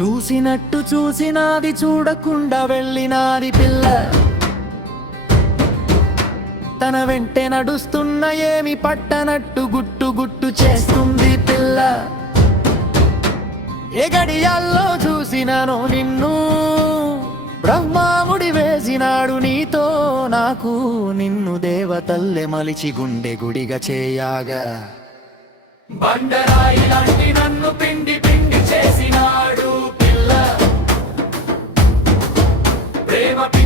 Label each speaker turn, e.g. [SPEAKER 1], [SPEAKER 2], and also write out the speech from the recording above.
[SPEAKER 1] చూసినట్టు చూసినాది చూడకుండా వెళ్ళినాది పిల్ల. తన వెంటే నడుస్తున్న ఏమి పట్టనట్టు గుట్టు గుట్టు చేస్తుంది పిల్ల. ఎగడియాల్లో చూసినాను నిన్ను బ్రహ్మాముడి వేసినాడు నీతో నాకు నిన్ను దేవతల్లె మలిచి గుండె గుడిగా చేయగా. బండర Save our people.